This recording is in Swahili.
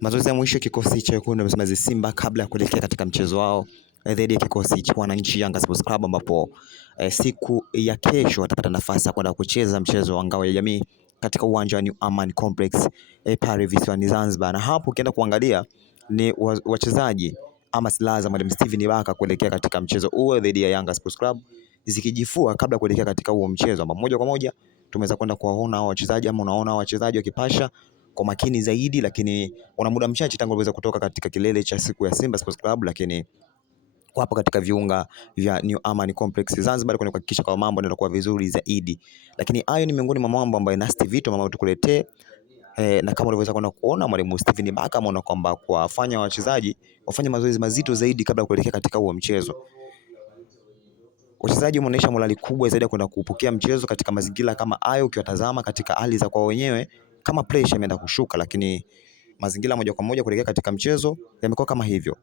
Mazoezi ya mwisho kikosi cha wekundu wa Msimbazi Simba kabla ya kuelekea katika mchezo wao dhidi ya kikosi cha wananchi Yanga Sports Club, ambapo siku ya kesho watapata nafasi ya kwenda kucheza mchezo wa ngao ya jamii katika uwanja wa New Amaan Complex pale visiwani Zanzibar. Na hapo ukienda kuangalia ni wachezaji ama silaha za Mwalimu Steven Baka kuelekea katika mchezo huo dhidi ya Yanga Sports Club zikijifua kabla kuelekea katika huo mchezo, ambao moja kwa moja tumeweza kwenda kuwaona hao wachezaji ama unaona wachezaji wakipasha kwa makini zaidi, lakini una muda mchache tangu waweza kutoka katika kilele cha siku ya Simba Sports Club, lakini wapo katika viunga vya New Amaan Complex Zanzibar kwa kuhakikisha kwa mambo yanakuwa vizuri zaidi. Lakini hayo ni miongoni mwa mambo ambayo Nasty Vito mama tukuletee na kama ulivyoweza kwenda kuona Mwalimu Steven Baka ameona kwamba kuwafanya wachezaji wafanye mazoezi mazito zaidi kabla ya kuelekea katika huo mchezo. Wachezaji wameonyesha morali kubwa zaidi kwenda kupokea mchezo katika mazingira kama hayo, ukiwatazama katika hali za kwa wenyewe kama pressure imeenda kushuka, lakini mazingira moja kwa moja kuelekea katika mchezo yamekuwa kama hivyo.